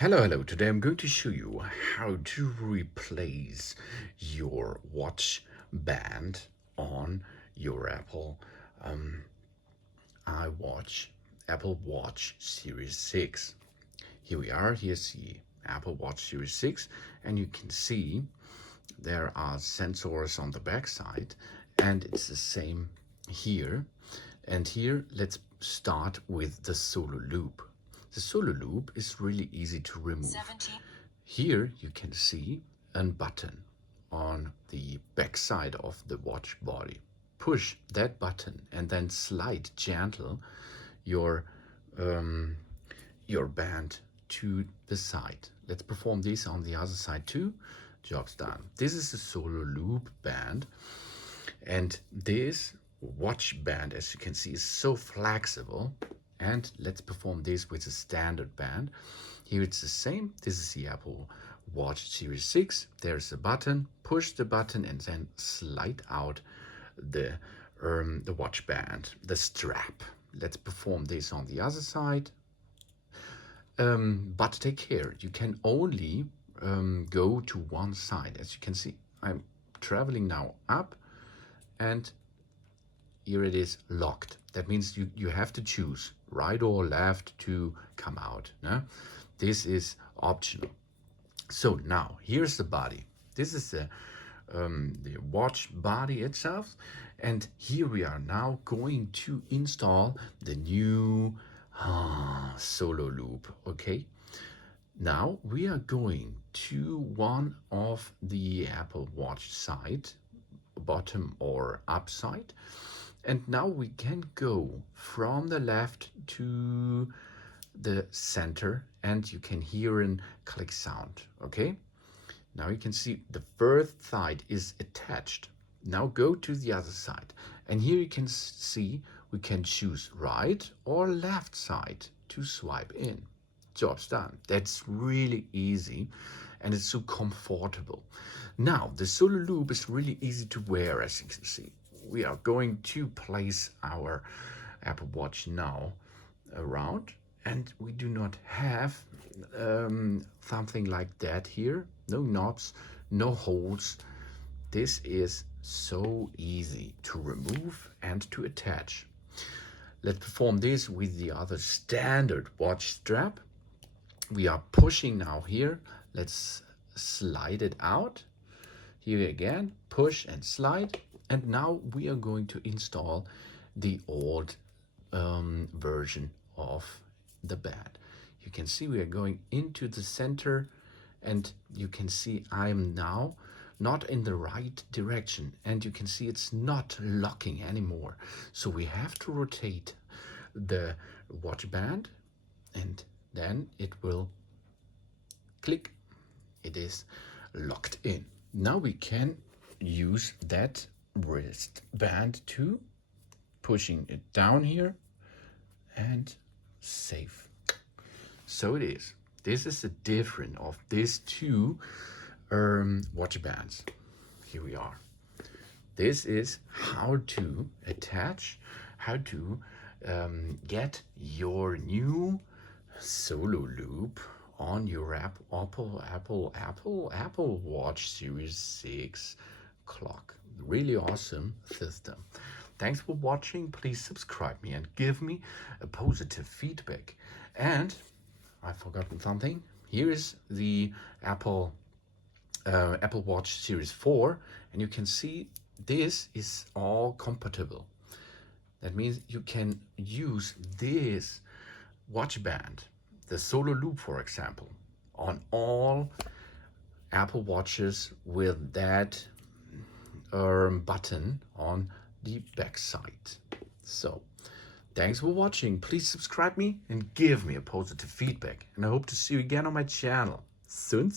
Hello. Today I'm going to show you how to replace your watch band on your Apple Watch Series 6. Here we are. Here's the Apple Watch Series 6, and you can see there are sensors on the back side, and it's the same here. And here, let's start with the solo loop. The solo loop is really easy to remove. 17. Here you can see a button on the back side of the watch body. Push that button and then slide gentle your band to the side. Let's perform this on the other side too. Job's done. This is a solo loop band, and this watch band, as you can see, is so flexible. And let's perform this with a standard band. Here it's the same. This is the Apple Watch Series 6. There's a button. Push the button and then slide out the watch band, the strap. Let's perform this on the other side. But take care. You can only go to one side. As you can see, I'm traveling now up, and here it is locked. That means you have to choose right or left to come out. No? This is optional. So now here's the body. This is the watch body itself, and here we are now going to install the new solo loop. Okay, now we are going to one of the Apple Watch side, bottom or up side. And now we can go from the left to the center, and you can hear a click sound. Okay, now you can see the first side is attached. Now go to the other side, and here you can see we can choose right or left side to swipe in. Job's done. That's really easy, and it's so comfortable. Now the solo loop is really easy to wear, as you can see. We are going to place our Apple Watch now around, and we do not have something like that here. No knobs, no holes. This is so easy to remove and to attach. Let's perform this with the other standard watch strap. We are pushing now here. Let's slide it out. Here again, push and slide. And now we are going to install the old version of the band. You can see we are going into the center, and you can see I'm now not in the right direction, and you can see it's not locking anymore. So we have to rotate the watch band, and then it will click. It is locked in. Now we can use that wristband to pushing it down here and safe. So it is. This is the difference of these two watch bands. Here we are. This is how to attach, how to get your new solo loop on your Apple Watch Series 6 clock. Really awesome system. Thanks for watching. Please subscribe me and give me a positive feedback. And I've forgotten something. Here is the Apple Watch Series 4, and you can see this is all compatible. That means you can use this watch band, the solo loop, for example, on all Apple Watches with that button on the back side. So thanks for watching. Please subscribe me and give me a positive feedback, and I hope to see you again on my channel soon.